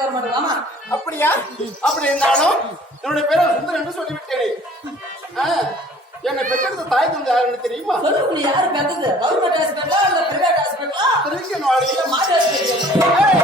வர மாட்டேங்கலாமா? அப்படியா? அப்படி இருந்தாலும் என்னுடைய பேரை சுந்தர் என்று சொல்லிவிட்டேனே. என்னை பெற்றெடுத்த தாய் தந்தை யாருன்னு தெரியுமா? சொல்லுங்க, நீ யாரு பெற்றது? கவர்மெண்ட் ஹாஸ்பிட்டலா இல்ல பிரைவேட் ஹாஸ்பிட்டலா? திருச்சியன் மாட்டு ஹாஸ்பிட்டல்.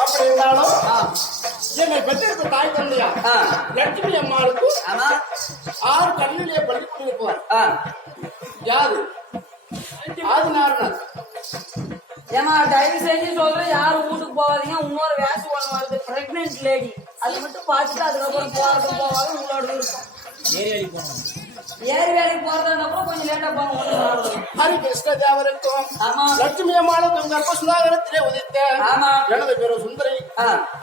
அப்படி இருந்தாலும் என்னை பெற்றெடுத்த தாய் தந்தையா லட்சுமி அம்மாளுக்கு 6 கல்லிலே பள்ளி கொண்டிருப்பார். யாரு? ஆதிநாராயணன். ஏமா தயவு செஞ்சு சொல்றேன், யாரும் வீட்டுக்கு போவாதீங்க. இன்னொரு வேசு ஒண்ணு வருது, பிரெக்னென்ட் லேடி. அது மட்டும் பார்த்துட்டு அதுக்கப்புறம் போவாங்க. உங்களோட இருக்கும். ஏரி வேலைக்கு போறதுக்கப்புறம் கொஞ்சம் லேட்டா போங்க. ஹரி கிருஷ்ண தேவருக்கும் லட்சுமி அம்மாளுக்கும் கர்ப்ப சுதாகரத்திலே உதித்த எனது பேரு சுந்தரி.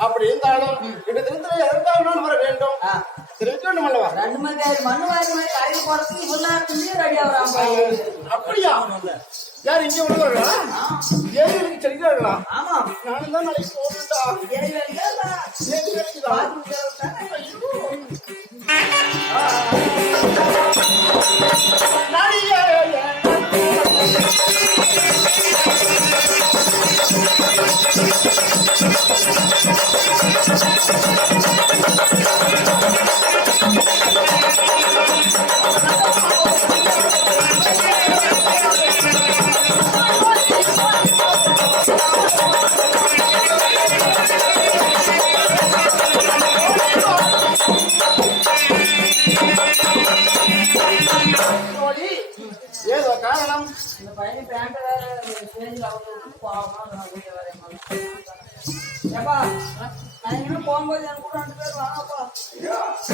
அப்படி இருந்தாலும் இந்த திருத்தலை எதற்காக நான் வர வேண்டும்? தெரிவிக்க வேண்டும் அல்லவா? 2 மணி மாதிரி கரையில் போறதுக்கு இவ்வளவு ரெடி ஆகுறாங்க. அப்படியா? யார் இங்க விடுவார்களா? ஏரி வேலைக்கு செல்கிறார்களா? ஆமா, நானும் தான் நாளைக்கு போகணும்டா. ஏரி வேலைக்கு தான். ஏதோ காரணம். இந்த பையன் பேண்ட் போகும்போது என் கூட 2 பேர் வாங்கப்பா.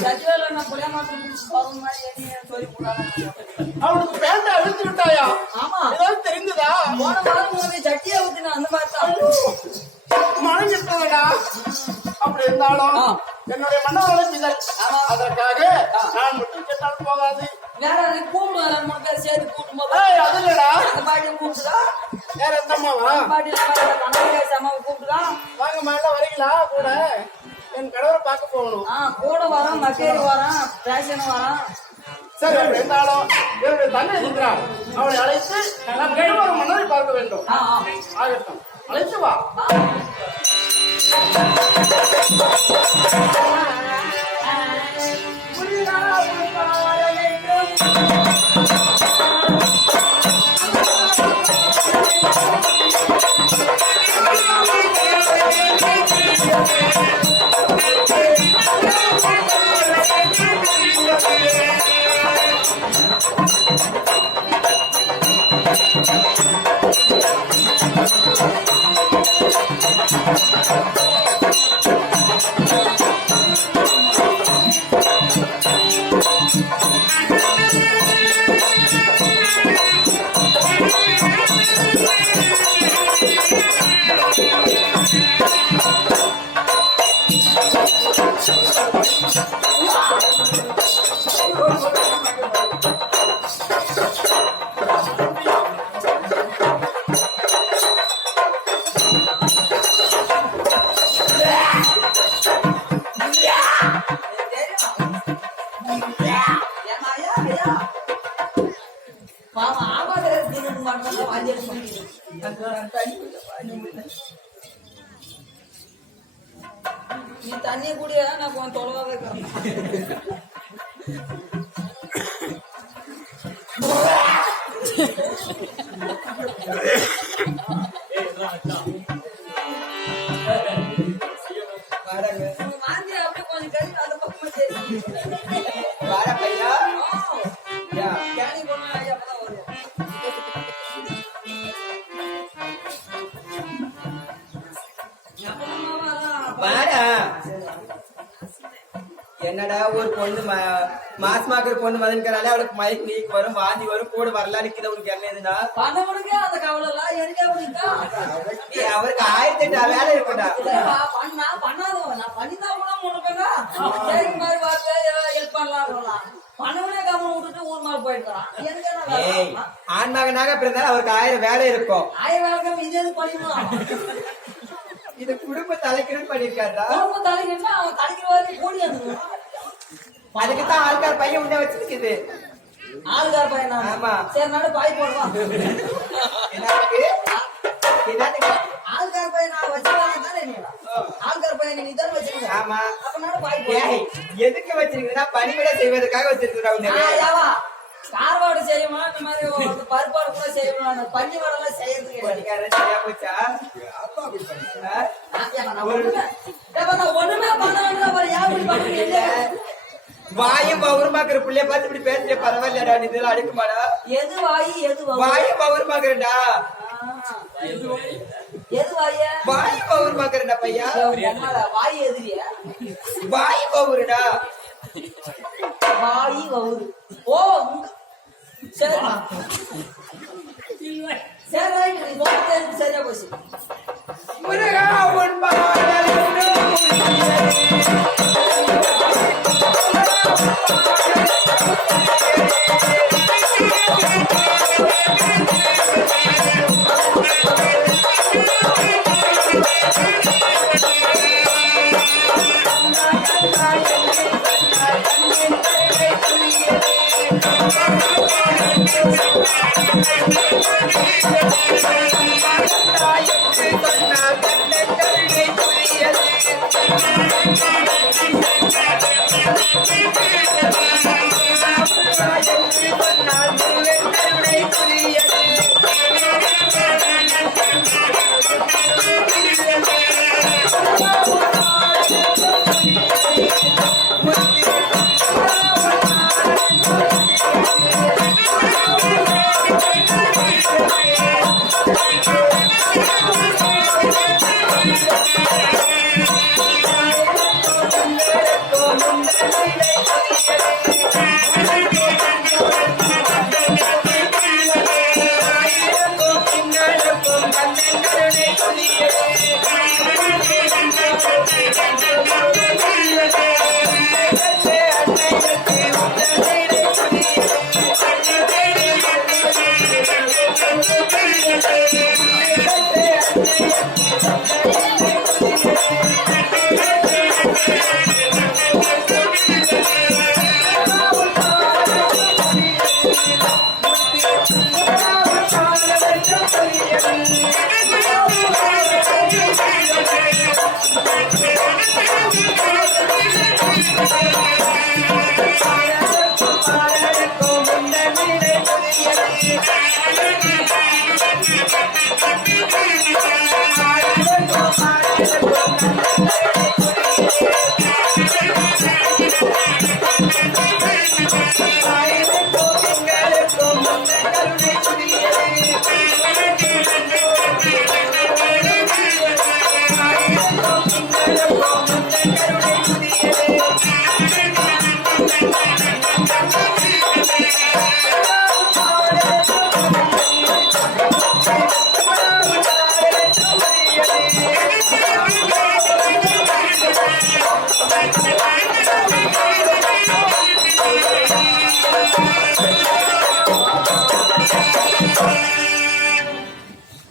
சச்சிவேல நான் புளியமாட்டு போகும் மாதிரி சொல்லி கூடாது. அவனுக்கு பேண்ட அழுத்து விட்டாயா? ஆமா, ஏதாவது தெரிந்ததா? போன வாரம் உங்களுக்கு சட்டியை ஊத்தின அந்த மாதிரி தான் மனம் இருந்ததா? அப்படி இருந்தாலும் என்னுடைய மன்னவர்களை மிதல். அதற்காக நான் மட்டும் கேட்டாலும் போகாது. வேற கூப்பிடுவாங்க 3 பேர் சேர்த்து கூப்பிடும். அது இல்லடா, அந்த பாட்டியை கூப்பிட்டுதா? வேற எந்த அம்மாவா? பாட்டி அம்மாவை கூப்பிட்டுதா? வாங்க மேல வரீங்களா? கூட என் கணவரை பார்க்க போகணும். கூட வரோம், மக்கேரி வரோம், ரேஷன் வரோம். சரி, அப்படி இருந்தாலும் என்னுடைய தந்தை இருக்கிறார். அவளை அழைத்து நான் ஒரு மன்னரை பார்க்க வேண்டும். ஆகட்டும், அழைத்து வா. நீ தண்ணியை கூடிய நான் கொஞ்சம் தொலைவாக இருக்கிறேன். வாந்தி அப்படியே கொஞ்சம் கறி அந்த பக்கமா சரி வார பையா கேனி போனா அப்பதான் வரும். வாடா. என்னடா ஒரு பொண்ணு மாசமாக்குற பொண்ணு மதன்கிறாலே அவளுக்கு மயக்கு நீக்கு வரும் வாந்தி வரும் கூட வரலாம் நிக்குது. உனக்கு என்ன எதுனா பண்ணவனுக்கு அந்த கவலை எல்லாம் எனக்கு அப்படி இருக்கா? அவருக்கு 1008 வேலை இருக்குடா. நான் பண்ணாதவன் நான் பண்ணிதான் கூட முன்னுப்பேங்க சரி மாதிரி வார்த்தை ஹெல்ப் பண்ணலாம் பண்ணவனே கவனம் விட்டுட்டு ஊர் மாதிரி போயிடுறான். எனக்கு என்ன ஆண் மகனாக பிறந்தாலும் அவருக்கு 1000 வேலை இருக்கும். 1000 வேலைக்கு இது எது பண்ணிடலாம். இது குடும்ப தலைக்கணும் பண்ணிருக்காருடா. குடும்ப தலைக்கணும்னா அவன் தலைக்கிற வரைக்கும் கூடி அந்த அதுக்குத்தான் ஆள்கார் பையன் உண்டே வச்சிருக்குது. ஆளுகார பையன் ஆமா. சரி நாடு பாய் போடுவான். என்னத்துக்கு ஆளுகார பையன் நான் வச்சுருவாங்க தானே நீ ஆளுகார பையன் நீ தானே வச்சிருக்க. ஆமா. அப்ப நாடு பாய் போடுவான். எதுக்கு வச்சிருக்கீங்கன்னா பணிவிட செய்வதற்காக வச்சிருக்கிறா. கார்வாடு செய்யணும் இந்த மாதிரி பருப்பாடு கூட செய்யணும். பஞ்சு வடெல்லாம் செய்யறதுக்கு சரியா போச்சா? ஒண்ணுமே பண்ண வேண்டியதான். வாயும் பவுருமாக்குற பிள்ளைய பார்த்து இப்படி பேசுற பரவாயில்லடா. நீ இதெல்லாம் அடுக்குமாடா? எது வாயி எது வாயும் பவுருமாக்குறா. எது வாய வாயும் பவுருமாக்குறா பையா. வாய் எதிரியா? வாய் பவுருடா. வாயி வவுரு. ஓ சரி சரி நீ சொல்றது சரியா போச்சு. முருகா உன் பாடல்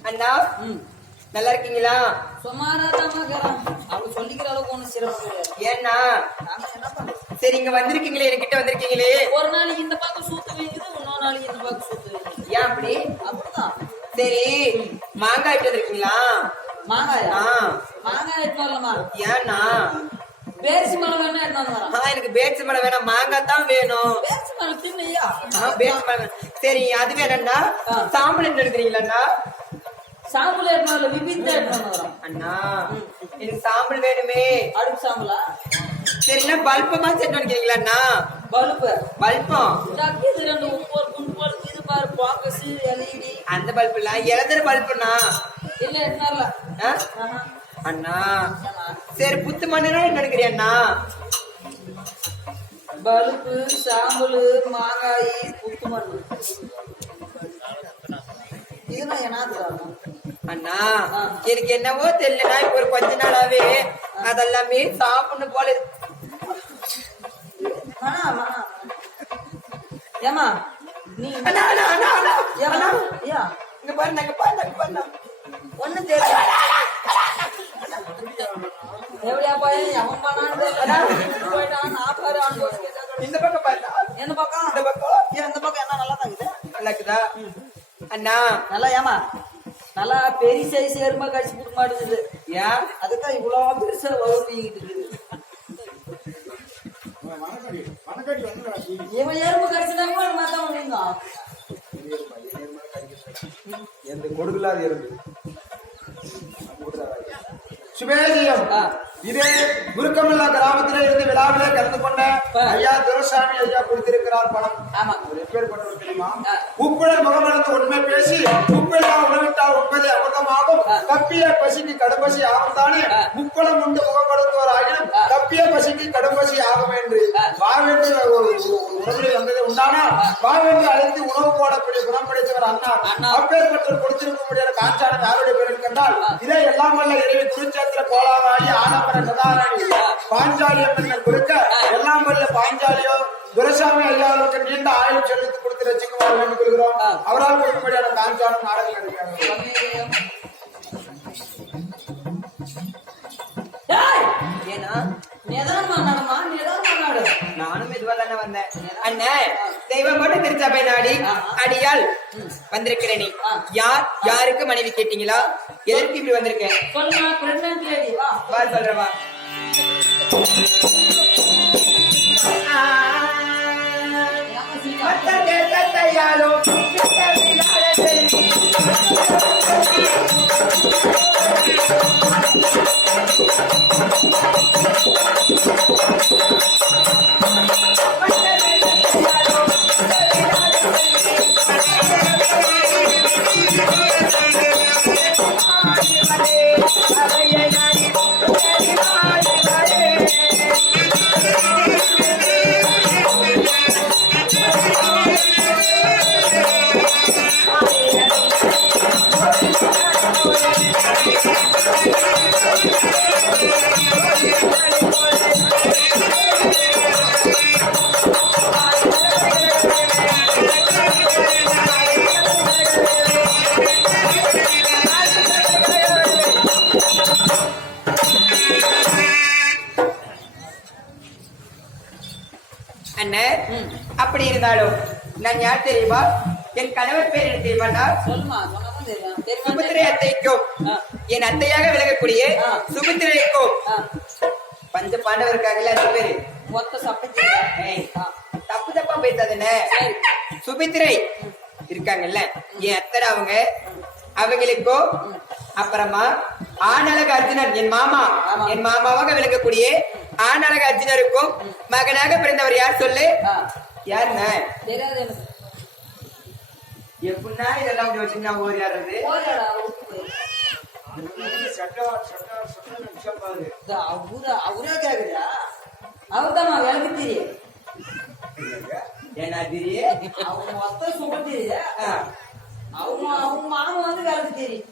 அண்ணா நல்லா இருக்கீங்களா? அவங்க சொல்லிக்கிற அளவுக்கு ஒண்ணும் சிறப்பு கிடையாது. ஏன்னா நாம என்ன பண்றோம்? சரி இங்க வந்திருக்கீங்களே என்கிட்ட வந்திருக்கீங்களே. ஒரு நாளைக்கு இந்த பக்கம் சூத்து வைக்குது, இன்னொரு நாளைக்கு இந்த பக்கம் சூத்து வைக்குது. ஏன் அப்படி? அப்படிதான். சரி மாங்காய் இட்டு வந்திருக்கீங்களா? மாங்காயா? ஆ. மாங்காய் எடுத்து வரலாமா? ஏன்னா பேரிசி மரம் வேணா எடுத்தாந்து வரேன். எனக்கு பேட்ஸ் மரம் வேணாம், மாங்காய் தான் வேணும். பேரிசி மரம் தின்னையா? பேட்ஸ் மரம் சரி, அது வேணா சாம்பல் என்ன எடுக்கிறீங்களா? சாம்பல் எடுத்தாங்க, விபித்த எடுத்தாந்து வரேன். அண்ணா எனக்கு சாம்பல் வேணுமே. அடுப்பு சாம்பலா? சரிண்ணா, பல்பமா செட் பண்ணிக்கிறீங்களா அண்ணா? பல்பு பல்பம் இது ரெண்டு ஒவ்வொரு குண்டு பல்பு, இது பாரு பாக்கஸ் எல்இடி. அந்த பல்பு இல்ல, இளதர பல்புண்ணா. இல்ல என்னால அண்ணா சரி, புத்து மண்ணுனா என்ன எடுக்கிறியா அண்ணா? பல்பு, சாம்பல், மாங்காய், புத்து மண்ணு. இதுதான் என்ன அண்ணா எனக்கு என்னவோ தெரியலண்ணா, இப்ப ஒரு கொஞ்ச நாளாவே அதெல்லாமே சாப்பிடணும் போல. ஏமா நீ அண்ணா அண்ணா அண்ணா அண்ணா ஐயா இங்க பாருங்க, இங்க பாருங்க. ஒண்ணு தெரியல. எவ்வளோ பையன் அவன் பண்ணான்னு போயிட்டான். நான் பாரு இந்த பக்கம் பாருங்க. எந்த பக்கம்? இந்த பக்கம். இந்த பக்கம் என்ன நல்லா தான் இருக்குது. நல்லா இருக்குதா அண்ணா? நல்லா ஏமா நல்லா பெரிய சைஸ் எருமை கடிச்சு கொடுக்க மாட்டேங்குது. ஏன்? அதுதான் இவ்வளவு பெருசா வளர்த்திக்கிட்டு இருக்குது. இவன் எறும்பு கடிச்சுனாங்க மாத்தவங்க நீங்க எந்த கொடுக்கலாது இருந்து சுபேஜியம். இதே குருக்கமல்லா கிராமத்திலே இருந்து விழாவிலே கலந்து கொண்ட ஐயா துரசாமி ஐயா கொடுத்திருக்கிறார் பணம். ஆமா, எப்பேற்பட்டவர் தெரியுமா? உப்புடன் முகமலர்ந்து உண்மை பேசி உப்பெல்லா உணவிட்டால் உண்பதை அமிர்தமாகும், தப்பிய பசிக்கு கடும்பசி ஆகும் தானே. முப்பளம் உண்டு முகம் கொடுத்தவர் ஆகியும் தப்பிய பசிக்கு கடும்பசி ஆகும் என்று வாவென்று உணவில் வந்தது உண்டானா வாவென்று அழைத்து உணவு போடக்கூடிய குணம் படைத்தவர் அண்ணா. அப்பேற்பட்ட கொடுத்திருக்க முடியாத காஞ்சானம் யாருடைய பேரில் கண்டால் இதை எல்லாம் வல்ல இறைவி குருச்சேத்திர கோலாவாடி ஆடம்பர கதாராணி பாஞ்சாலி அம்மன் கொடுக்க எல்லாம் வல்ல பாஞ்சாலியோ துரைசாமி ஐயாவுக்கு நீண்ட ஆயுள் செலுத்தி கொடுத்து ரசிக்குமாறு வேண்டிக் கொள்கிறோம். அவரால் கொடுக்கும்படியான காஞ்சானம் நாடகம் நடிக்கிறார். ஏன்னா நானும் மெதுவா தானே வந்தேன். அண்ணன் தெய்வம் மட்டும் திருச்சபை நாடி அடியால் வந்திருக்கிறேன். யார் யாருக்கு மனைவி கேட்டீங்களா? எதற்கு இப்படி வந்திருக்கேன்? வா சொல்றவா. அண்ணன் அப்படி இருந்தாலும் நான் யார் தெரியுமா? என் கணவர் பேர் என்ன தெரியுமாண்டா? சுபத்திரை அத்தைக்கும் என் அத்தையாக விலகக்கூடிய சுபத்திரைக்கும் பஞ்ச பாண்டவர் இருக்காங்கல்ல, அந்த பேரு தப்பு தப்பா பேசாதுன்னு சுபித்திரை இருக்காங்கல்ல என் அத்தனை அவங்க, அவங்களுக்கும் அப்புறமா ஆனழக அர்ஜுனன் என் மாமா, என் மாமாவாக விளங்கக்கூடிய ஆனழக அர்ஜுனருக்கும் மகனாக பிறந்தவர் யார் சொல்லு? யாருண்ணா? எப்படின்னா இதெல்லாம் வச்சுன்னா ஓர் யாரு? அவரே கேக்குறியா? அவர்தான் எனக்கு தெரியும். ஏன்னா தெரியும் அவங்க மொத்தம் சும தெரிய அவங்க அவங்க மாமா வந்து வேலைக்கு தெரியும்.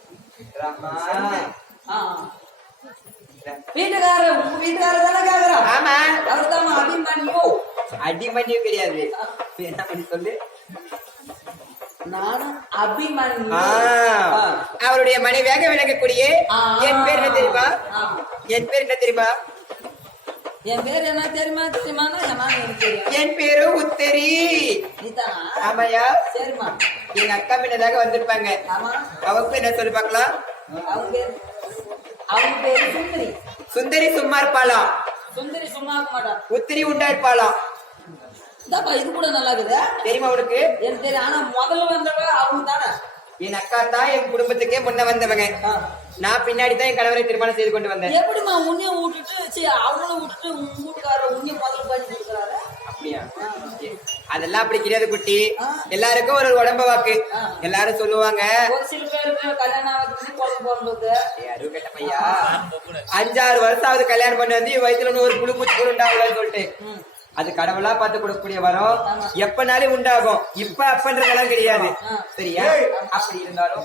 வீட்டுக்காரர் உங்க வீட்டுக்காரர் தானே கேக்குறா? ஆமா, அவர் தான் அபிமன்யு. அடிமன்யும் கிடையாது, என்ன பண்ணி சொல்லு? நானும் அபிமன்யு. அவருடைய மனைவியாக விளங்கக்கூடிய என் பேர் என்ன தெரியுமா? என் பேர் என்ன தெரியுமா? என் பேர் என்ன தெரியுமா? தெரியுமானா எனக்கு தெரியும். என் பேரு உத்தரி. நீதானா? ஆமாயா. சரிம்மா. எங்க அக்கா பின்னதாக வந்திருப்பாங்க. ஆமா. அவங்க என்ன சொல்லி பார்க்கலாம்? அவங்க பேரு சுந்தரி. சுந்தரி சும்மா இருப்பாளா? சுந்தரி சும்மா இருக்க மாட்டா. உத்திரி உண்டா இருப்பாளாம். இதாப்பா இது கூட நல்லா இருக்குது. தெரியுமா உனக்கு? எனக்கு தெரியும். ஆனா முதல்ல வந்தவ அவங்க தானே. என் அக்கா தான் என் குடும்பத்துக்கே முன்ன வந்தவங்க. நான் பின்னாடி தான் என் கணவரை திருமணம் செய்து கொண்டு வந்தேன். எப்படிமா உன்னையும் விட்டுட்டு அவங்களும் விட்டுட்டு உங்க வீட்டுக்காரர் உன்னையும் முதல்ல பண்ணி கொடுக்குறாரு? அப்படியா? அதெல்லாம் அப்படி கிடையாது குட்டி. எல்லாருக்கும் ஒரு உடம்ப வாக்கு. எல்லாரும் சொல்லுவாங்க ஒரு சில பேருக்கு கல்யாணம் ஆகுது குழந்தை பிறந்தது. யாரும் கேட்ட பையா 5-6 வருஷம் ஆகுது கல்யாணம் பண்ணி வந்து வயிற்றுல ஒரு புழு பூச்சி கூட உண்டாகுதுன்னு சொல்லிட்டு அது கடவுளா பார்த்து கொடுக்கக்கூடிய வரம் எப்பனாலும் உண்டாகும். இப்ப அப்பன்றதெல்லாம் கிடையாது. சரியா? அப்படி இருந்தாலும்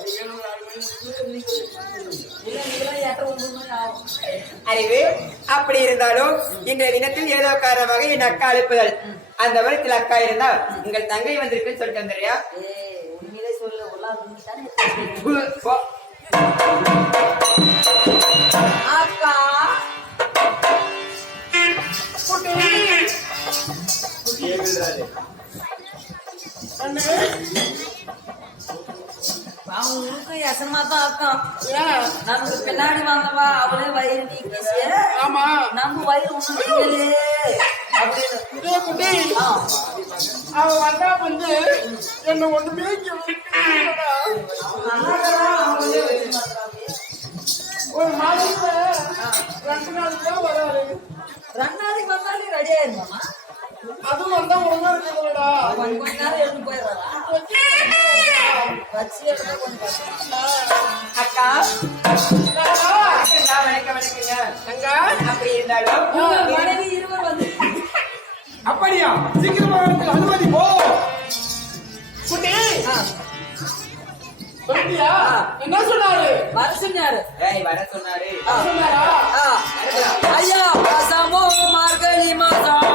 அறிவு அப்படி இருந்தாலும் இன்றைய தினத்தில் ஏதோ காரணமாக என் அக்கா அழைப்புதல். அந்த வருடத்தில் அக்கா இருந்தா உங்கள் தங்கை வந்திருக்குன்னு சொல்லிட்டு வந்துறியா? உண்மையிலே சொல்லு. அக்கா அவங்களுக்கு எசமா தான் அக்கம். நமக்கு பின்னாடி வந்தவா அவளே வயிறு நீக்கிச்சு. ஆமா நம்ம வயிறு ஒண்ணும் நீங்களே அப்படின்னு. அவ வந்தா வந்து என்ன ஒண்ணுமே ஒரு மாதத்துல 2 நாளைக்கு தான் வராரு. 2 நாளைக்கு வந்தாலே ரெடி ஆயிருமாமா? அதுவும் வந்தா ஒழுங்கா இருக்குதுடா. கொஞ்ச நேரம் எழுந்து போயிடுறாரா? வச்சு எடுத்தா கொஞ்சம் அக்கா வணக்கம் வணக்கங்க. அப்படி இருந்தாலும் மனைவி இருவர் வந்து அப்படியா? சீக்கிரமா அனுமதி போ குட்டி. சொல்லியா? என்ன சொன்னாரு? வர சொன்னாரு. வர சொன்னாரு. ஐயா மாசமோ மார்கழி மாசம்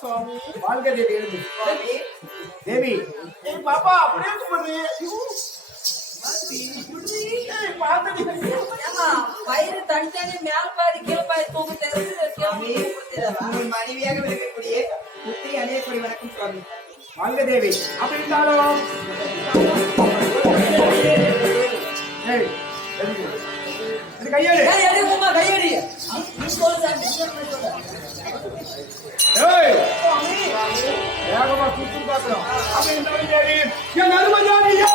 சுவாமி வாழ்க தேவி எழுந்து. சுவாமி தேவி என் பாப்பா அப்படியே கும்பிடுது. ஏமா பயிறு தனித்தனி மேல பாதி கீழே பாதி தூக்கு சுவாமி, உங்கள் மனைவியாக விளக்கக்கூடிய புத்திரி அணியக்கூடிய வணக்கம் சுவாமி. வாழ்க தேவி. அப்படி இருந்தாலும் ஏய், எழுந்து. இது கையெழு. கையடி உமா கையடி ஏய், வேகமா சுத்தி பார்க்கணும். அப்படி இருந்தாலும் தேவி என் அருமஜானியே.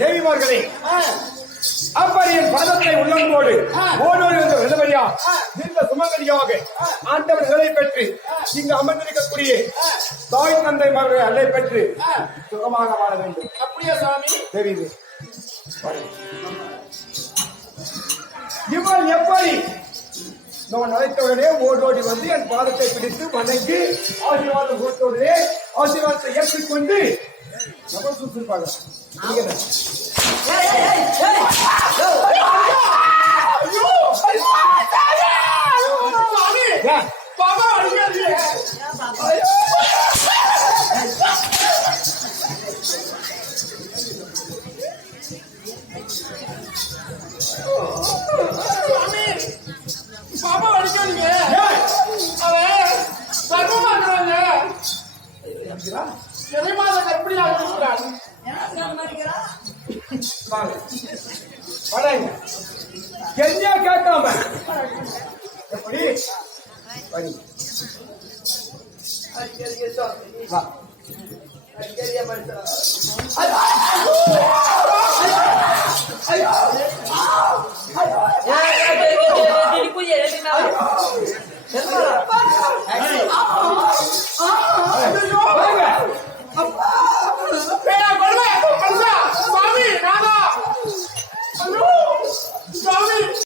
தேவிமார்களே, அப்படி என் பதத்தை உள்ளம்போடு ஓடோடு வந்த விதவரியா இந்த சுமங்கலியாக ஆண்டவர் நிலை பெற்று இங்கு அமர்ந்திருக்கக்கூடிய தாய் தந்தை மகள் அல்லை பெற்று சுகமாக வாழ வேண்டும். அப்படியே சுவாமி. தேவி இவள் எப்படி நான் அழைத்தவுடனே ஓடோடி வந்து என் பாதத்தை பிடித்து வணங்கி ஆசீர்வாதம் கொடுத்தவுடனே ஆசீர்வாதத்தை ஏற்றுக்கொண்டு நம்ம சுற்றிருப்பாங்க. பாப்பா அடிக்காதீங்க. சுவாமி, பாப்பா அடிக்காதீங்க. அவன் கர்ப்பமாக்குறாங்க. நிறைமாத கற்பிணியாக இருக்கிறான். என்ன கேட்காம எப்படி வரி. வா. ஐயோ